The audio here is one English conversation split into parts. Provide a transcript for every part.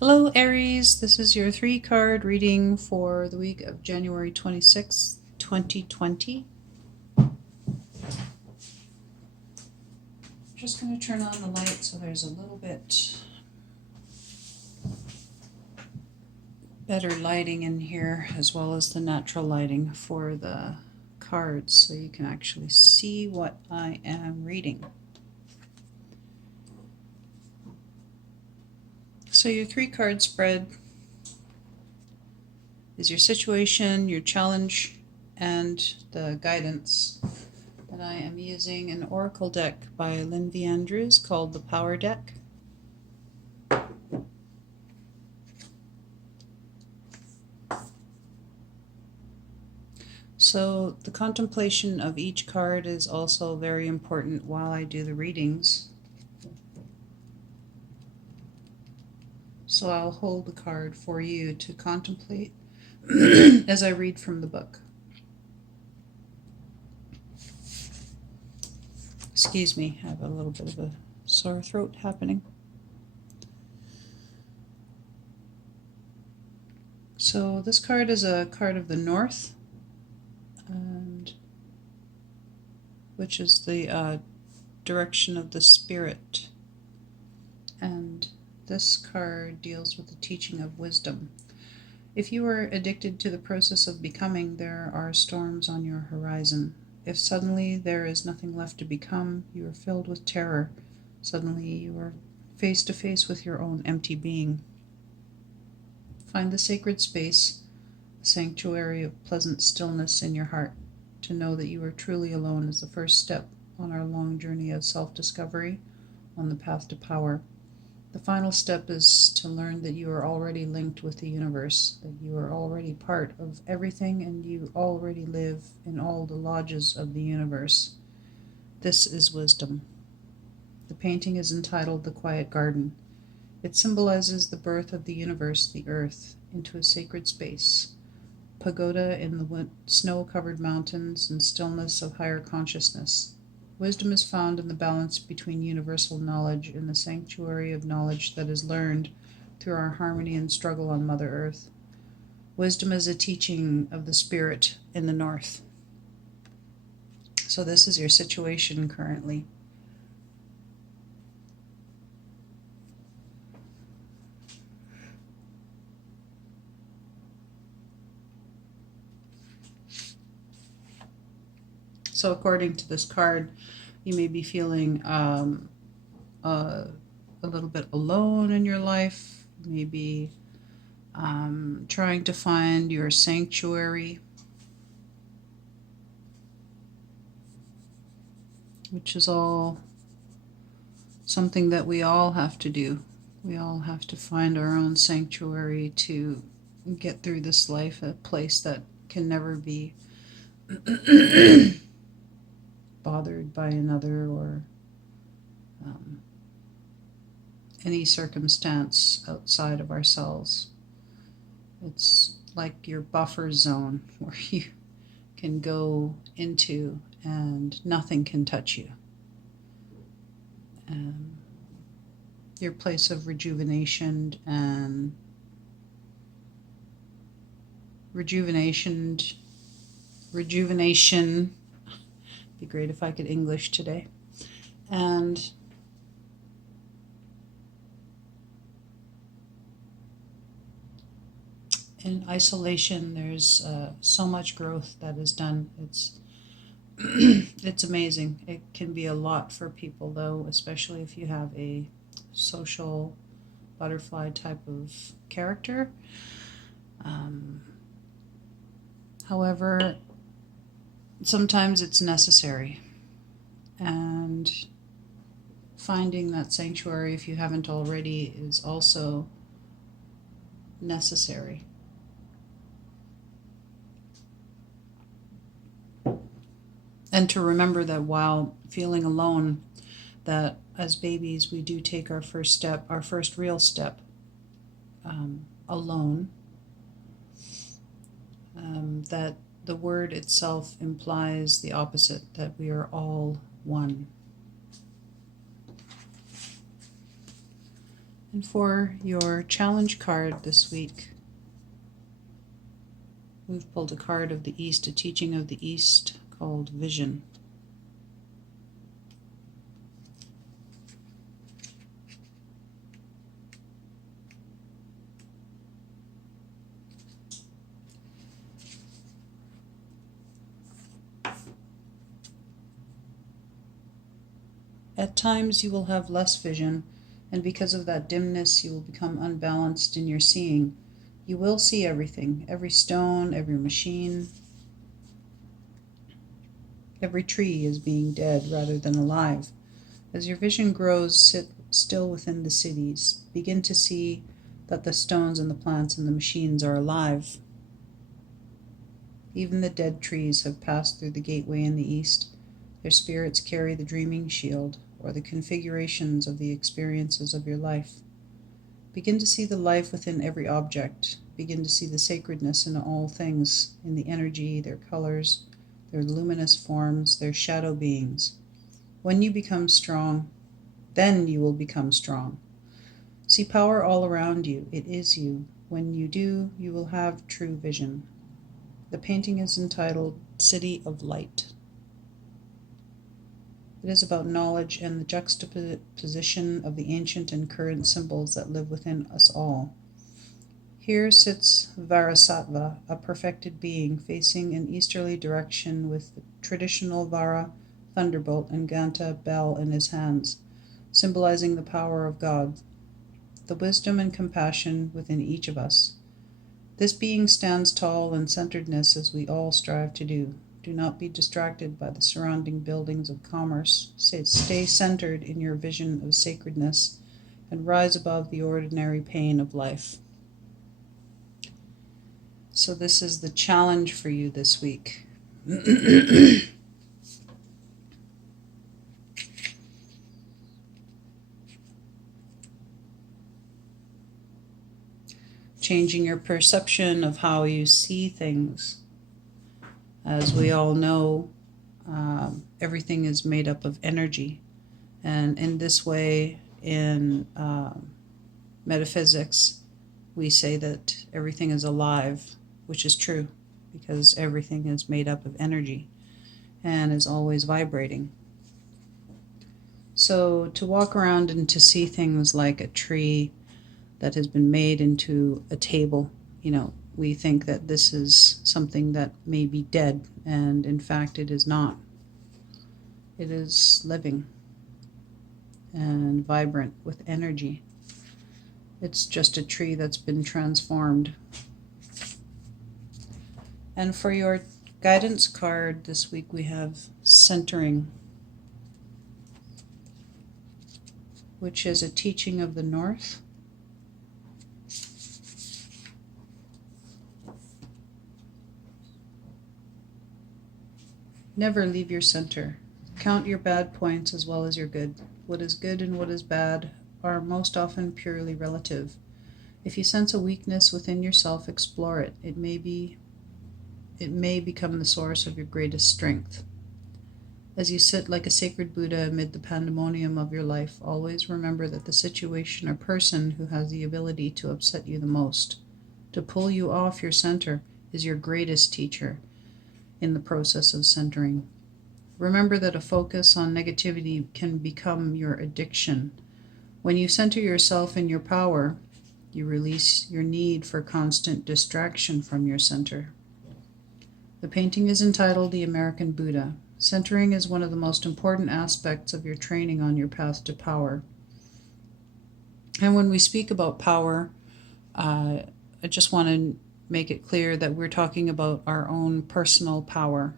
Hello Aries, this is your 3-card reading for the week of January 26th, 2020. Just going to turn on the light so there's a little bit better lighting in here, as well as the natural lighting for the cards, so you can actually see what I am reading. So your 3-card spread is your situation, your challenge, and the guidance. And I am using an oracle deck by Lindsay Andrews called the Power Deck. So the contemplation of each card is also very important while I do the readings. So I'll hold the card for you to contemplate as I read from the book. Excuse me, I have a little bit of a sore throat happening. So this card is a card of the North, and which is the direction of the spirit. And this card deals with the teaching of wisdom. If you are addicted to the process of becoming, there are storms on your horizon. If suddenly there is nothing left to become, you are filled with terror. Suddenly you are face to face with your own empty being. Find the sacred space, the sanctuary of pleasant stillness in your heart. To know that you are truly alone is the first step on our long journey of self-discovery on the path to power. The final step is to learn that you are already linked with the universe, that you are already part of everything, and you already live in all the lodges of the universe. This is wisdom. The painting is entitled The Quiet Garden. It symbolizes the birth of the universe, the earth, into a sacred space, pagoda in the snow-covered mountains and stillness of higher consciousness. Wisdom is found in the balance between universal knowledge and the sanctuary of knowledge that is learned through our harmony and struggle on Mother Earth. Wisdom is a teaching of the spirit in the North. So this is your situation currently. So according to this card, you may be feeling a little bit alone in your life, maybe trying to find your sanctuary, which is all something that we all have to do. We all have to find our own sanctuary to get through this life, a place that can never be bothered by another or any circumstance outside of ourselves. It's like your buffer zone where you can go into and nothing can touch you. Your place of rejuvenation and rejuvenation. Be great if I could English today. And in isolation, there's so much growth that is done. It's amazing. It can be a lot for people, though, especially if you have a social butterfly type of character. However, sometimes it's necessary. And finding that sanctuary, if you haven't already, is also necessary. And to remember that while feeling alone, that as babies we do take our first step, our first real step, alone. That the word itself implies the opposite, that we are all one. And for your challenge card this week, we've pulled a card of the East, a teaching of the East called Vision. At times you will have less vision, and because of that dimness you will become unbalanced in your seeing. You will see everything, every stone, every machine, every tree as being dead rather than alive. As your vision grows, sit still within the cities. Begin to see that the stones and the plants and the machines are alive. Even the dead trees have passed through the gateway in the east. Their spirits carry the dreaming shield, or the configurations of the experiences of your life. Begin to see the life within every object. Begin to see the sacredness in all things, in the energy, their colors, their luminous forms, their shadow beings. When you become strong, then you will become strong. See power all around you. It is you. When you do, you will have true vision. The painting is entitled City of Light. It is about knowledge and the juxtaposition of the ancient and current symbols that live within us all. Here sits Varasattva, a perfected being, facing an easterly direction with the traditional Vara, thunderbolt, and Ganta, bell in his hands, symbolizing the power of God, the wisdom and compassion within each of us. This being stands tall in centeredness as we all strive to do. Do not be distracted by the surrounding buildings of commerce. Stay centered in your vision of sacredness and rise above the ordinary pain of life. So this is the challenge for you this week. Changing your perception of how you see things. As we all know, everything is made up of energy. And in this way, in metaphysics, we say that everything is alive, which is true, because everything is made up of energy and is always vibrating. So to walk around and to see things like a tree that has been made into a table, we think that this is something that may be dead, and in fact it is not. It is living and vibrant with energy. It's just a tree that's been transformed. And for your guidance card this week, we have Centering, which is a teaching of the North. Never leave your center. Count your bad points as well as your good. What is good and what is bad are most often purely relative. If you sense a weakness within yourself, explore it. It may become the source of your greatest strength. As you sit like a sacred Buddha amid the pandemonium of your life, always remember that the situation or person who has the ability to upset you the most, to pull you off your center, is your greatest teacher in the process of centering. Remember that a focus on negativity can become your addiction. When you center yourself in your power, you release your need for constant distraction from your center. The painting is entitled The American Buddha. Centering is one of the most important aspects of your training on your path to power. And when we speak about power, I just want to make it clear that we're talking about our own personal power.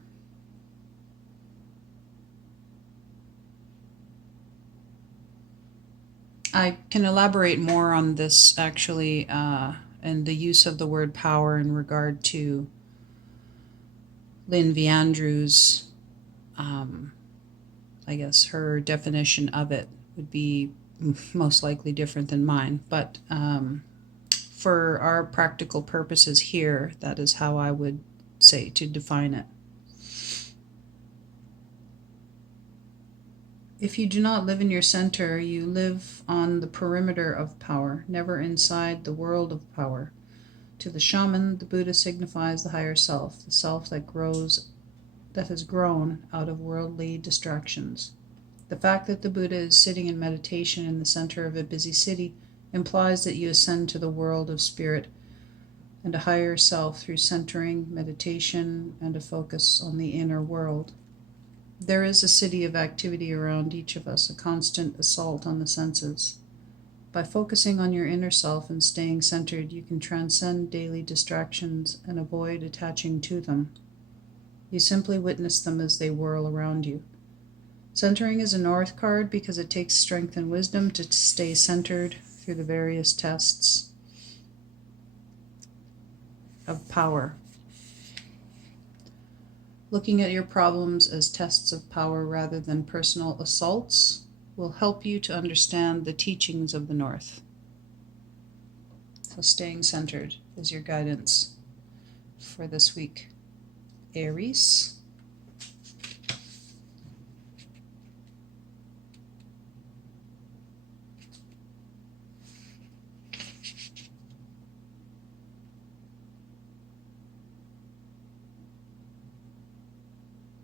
I can elaborate more on this actually, and the use of the word power in regard to Lynn V. Andrews. I guess her definition of it would be most likely different than mine, but for our practical purposes here, that is how I would say to define it. If you do not live in your center, you live on the perimeter of power, never inside the world of power. To the shaman, the Buddha signifies the higher self, the self that has grown out of worldly distractions. The fact that the Buddha is sitting in meditation in the center of a busy city implies that you ascend to the world of spirit and a higher self through centering, meditation, and a focus on the inner world. There is a city of activity around each of us, a constant assault on the senses. By focusing on your inner self and staying centered, you can transcend daily distractions and avoid attaching to them. You simply witness them as they whirl around you. Centering is a North card because it takes strength and wisdom to stay centered through the various tests of power. Looking at your problems as tests of power rather than personal assaults will help you to understand the teachings of the North. So staying centered is your guidance for this week. Aries.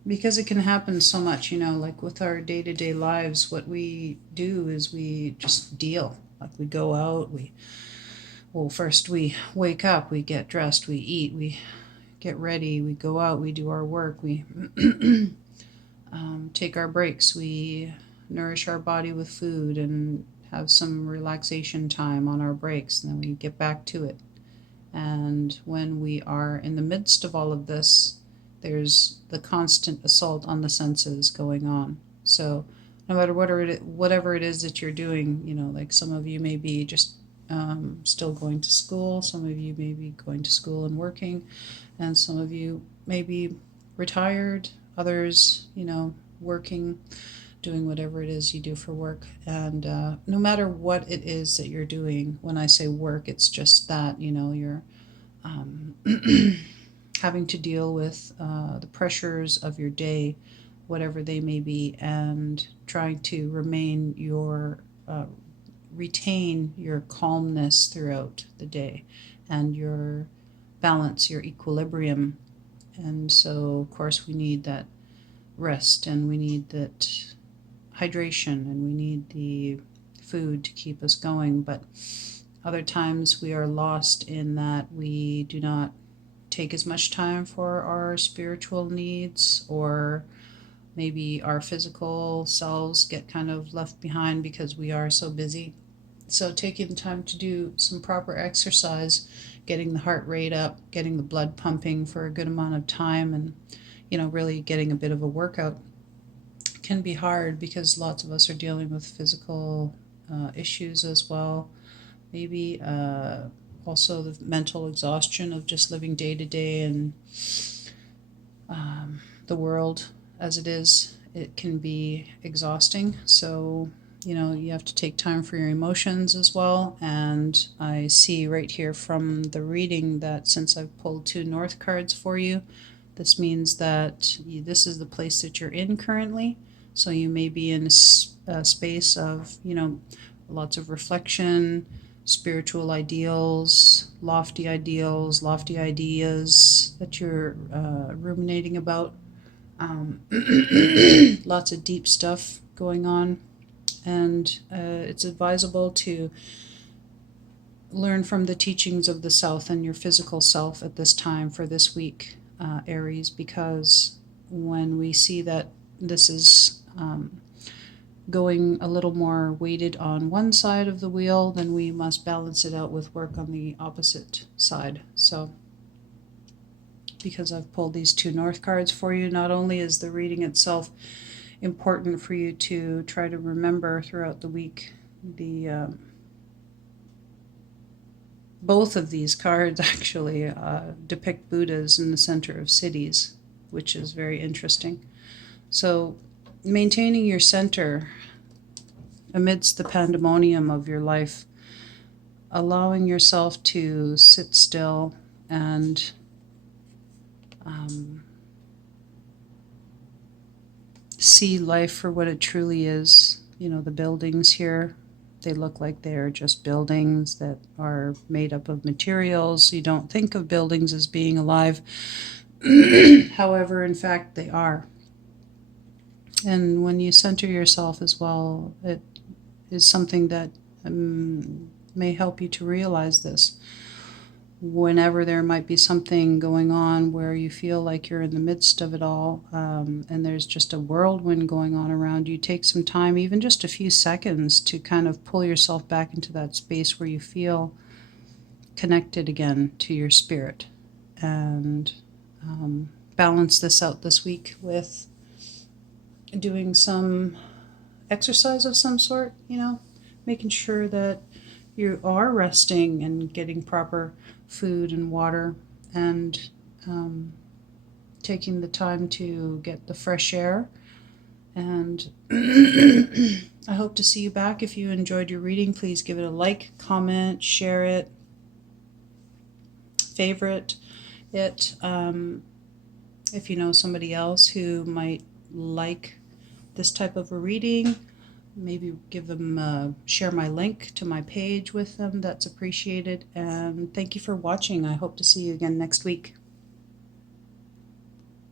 Because it can happen so much, like with our day-to-day lives, what we do is we just deal. Like we go out, first we wake up, we get dressed, we eat, we get ready, we go out, we do our work, we take our breaks, we nourish our body with food and have some relaxation time on our breaks, and then we get back to it. And when we are in the midst of all of this, there's the constant assault on the senses going on. So no matter whatever it is that you're doing, like some of you may be just still going to school, some of you may be going to school and working, and some of you may be retired, others, working, doing whatever it is you do for work. And no matter what it is that you're doing, when I say work, it's just that, you're having to deal with the pressures of your day, whatever they may be, and trying to retain your calmness throughout the day and your balance, your equilibrium. And so, of course, we need that rest, and we need that hydration, and we need the food to keep us going. But other times we are lost in that we do not take as much time for our spiritual needs, or maybe our physical selves get kind of left behind because we are so busy. So taking time to do some proper exercise, getting the heart rate up, getting the blood pumping for a good amount of time, and really getting a bit of a workout can be hard because lots of us are dealing with physical issues as well. Maybe also the mental exhaustion of just living day to day, and the world as it is, it can be exhausting. So you have to take time for your emotions as well. And I see right here from the reading that since I've pulled 2 North cards for you, this means that this is the place that you're in currently. So you may be in a space of lots of reflection, spiritual ideals, lofty ideas that you're ruminating about. Lots of deep stuff going on, and it's advisable to learn from the teachings of the South and your physical self at this time for this week, Aries, because when we see that this is going a little more weighted on one side of the wheel, then we must balance it out with work on the opposite side. So because I've pulled these 2 North cards for you, not only is the reading itself important for you to try to remember throughout the week, both of these cards actually depict Buddhas in the center of cities, which is very interesting. So maintaining your center amidst the pandemonium of your life, allowing yourself to sit still and see life for what it truly is. You know, the buildings here, they look like they're just buildings that are made up of materials. You don't think of buildings as being alive. However, in fact, they are. And when you center yourself as well, it is something that may help you to realize this. Whenever there might be something going on where you feel like you're in the midst of it all, and there's just a whirlwind going on around you, take some time, even just a few seconds, to kind of pull yourself back into that space where you feel connected again to your spirit. And balance this out this week with doing some exercise of some sort, making sure that you are resting and getting proper food and water, and taking the time to get the fresh air. And I hope to see you back. If you enjoyed your reading, please give it a like, comment, share it, favorite it. If you know somebody else who might like this type of a reading, maybe give them, share my link to my page with them. That's appreciated. And thank you for watching. I hope to see you again next week.